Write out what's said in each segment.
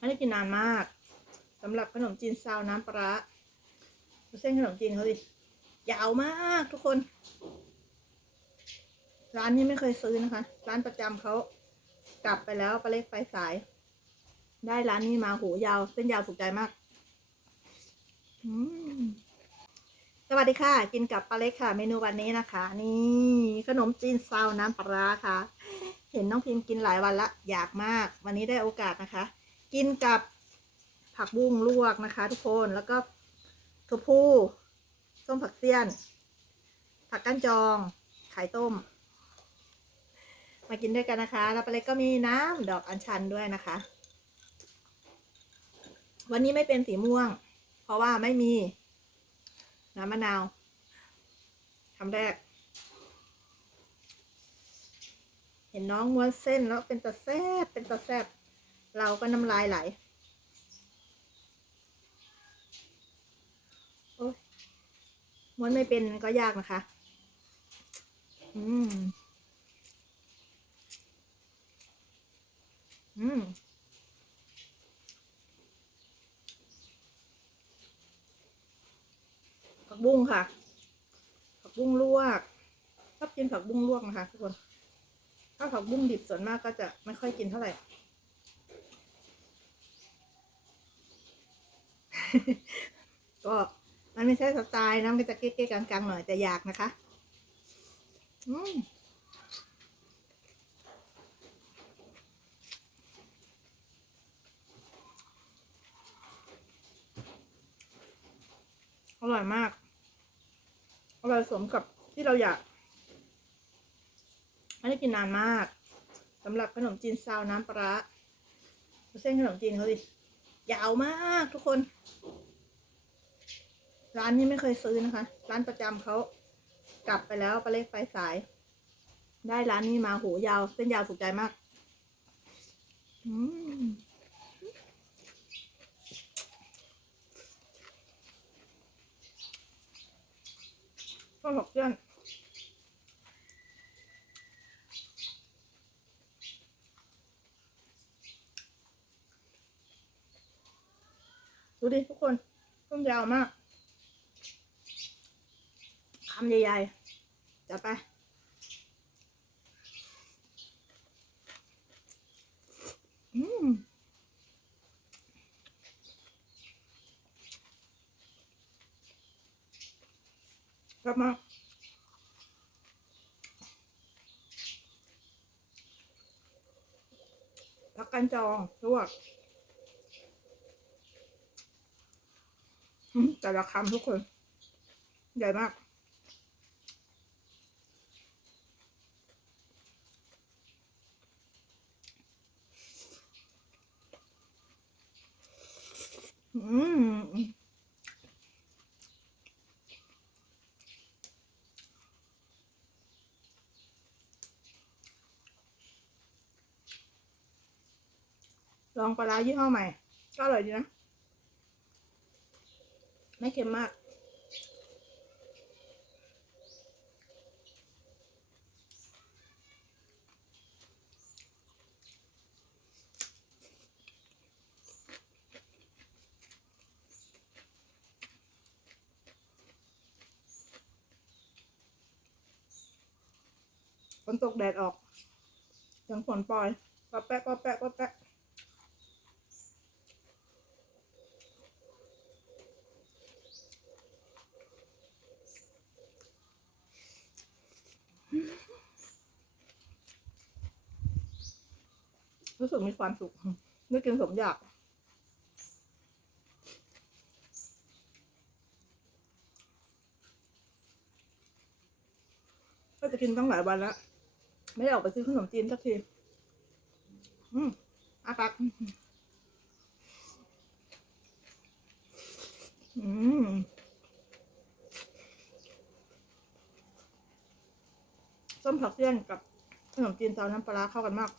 ไม่ได้กินนานมากสำหรับขนมจีนซาวน้ำปลาดูเส้นขนมจีนเขาดิยาวมากทุกคน ร้านนี้ไม่เคยซื้อนะคะ ร้านประจำเขากลับไปแล้วปลาเล็กไปสาย ได้ร้านนี้มาโหยาว เส้นยาวถูกใจมากอืมสวัสดีค่ะ กินกับปลาเล็กค่ะ เมนูวันนี้นะคะ นี่ขนมจีนซาวน้ำปลาร้าค่ะ เห็นน้องพิมพ์กินหลายวันละอยากมาก วันนี้ได้โอกาสนะคะ กินกับผักบุ้งลวกนะคะ ทุกคนแล้วก็ถั่วพูส้มผักเสี้ยน ผักก้านจอง ไข่ต้ม มากินด้วยกันนะคะ แล้วปลาเล็กก็มีน้ำดอกอัญชันด้วยนะคะ วันนี้ไม่เป็นสีม่วง เพราะว่าไม่มีน้ำมะนาวคำแรก เห็นน้องม้วนเส้นแล้วเป็นตะแซบเป็นตะแซบ เราก็น้ำลายไหล โอ้ยม้วนไม่เป็นก็ยากนะคะ อืม อืมผักบุ้งค่ะ ผักบุ้งลวกชอบกินผักบุ้งลวกนะคะทุกคน ถ้าผักบุ้งดิบส่วนมากก็จะไม่ค่อยกินเท่าไหร่ ก็มันไม่ใช่สไตล์นะมันจะเก๊ๆกลางๆหน่อยแต่อยากนะคะ อืมอร่อยมาก อร่อยสมกับที่เราอยาก ไม่ได้กินนานมากสำหรับขนมจีนซาวน้ำปลาเส้นขนมจีนเขาดิ ยาวมากทุกคน ร้านนี้ไม่เคยซื้อนะคะ ร้านประจำเขากลับไปแล้วปลาเล็กไปสาย ได้ร้านนี้มาโหยาว เส้นยาวถูกใจมากอืมก็หกเดือน ดูดิทุกคนต้นยาวมากคำใหญ่ๆจัดไปอืมกลับมาพักกันจองลวก อืม แต่ละคำทุกคน ใหญ่มาก อืมลองปลาร้ายี่ห้อใหม่ ก็อร่อยดีนะ ไม่เค็มมากฝนตกแดดออกเสียงฝนปล่อยก็แปะก็แปะก็แปะ รู้สึกมีความสุขได้กินสมอยากก็จะกินตั้งหลายวันแล้ว ไม่ได้ออกไปซื้อขนมจีนสักทีอืมอาปากอืมส้มผักเสี้ยนกับขนมจีนซาวน้ำปลาเข้ากันมาก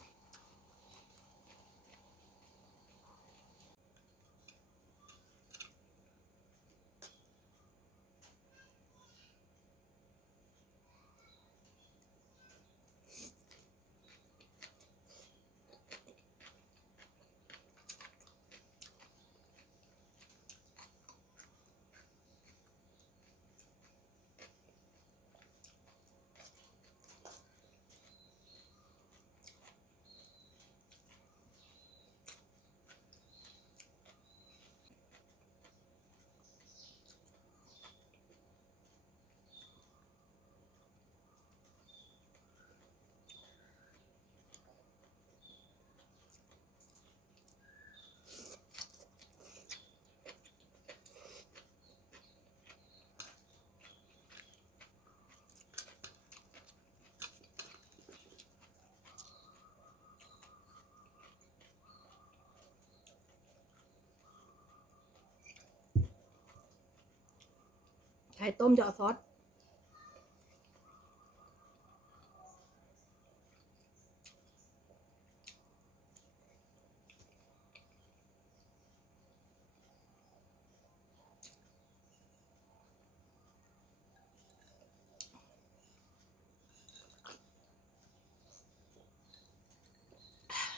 ไข่ต้มเจาะซอส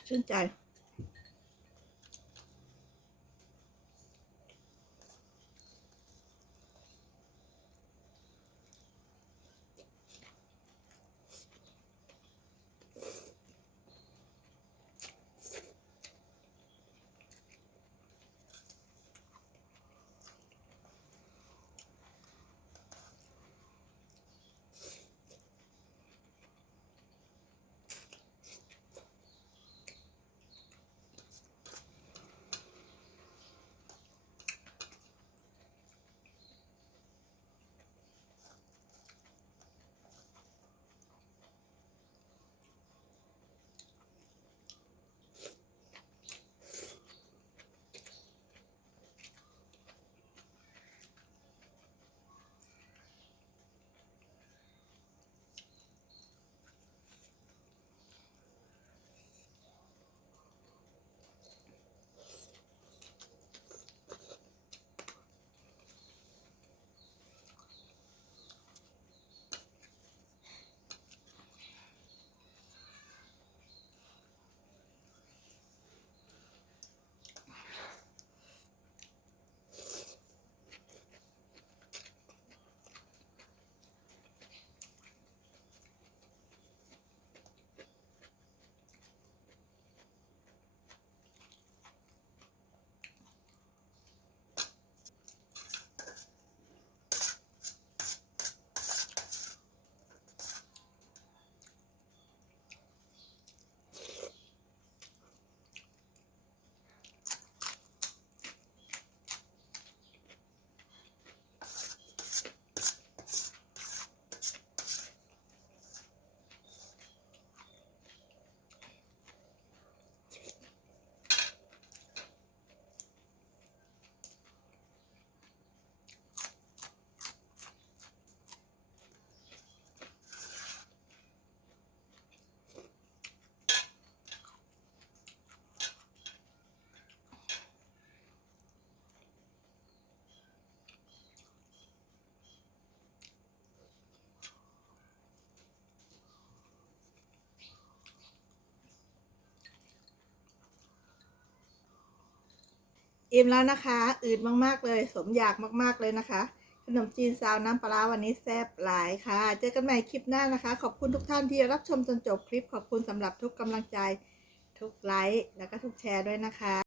ชื่นใจ อิ่มแล้วนะคะอืดมากๆเลย สมอยากมากๆเลยนะคะ ขนมจีนซาวน้ำปลาร้าวันนี้แซ่บหลายค่ะ เจอกันใหม่คลิปหน้านะคะ ขอบคุณทุกท่านที่รับชมจนจบคลิป ขอบคุณสำหรับทุกกำลังใจ ทุกไลค์แล้วก็ทุกแชร์ด้วยนะคะ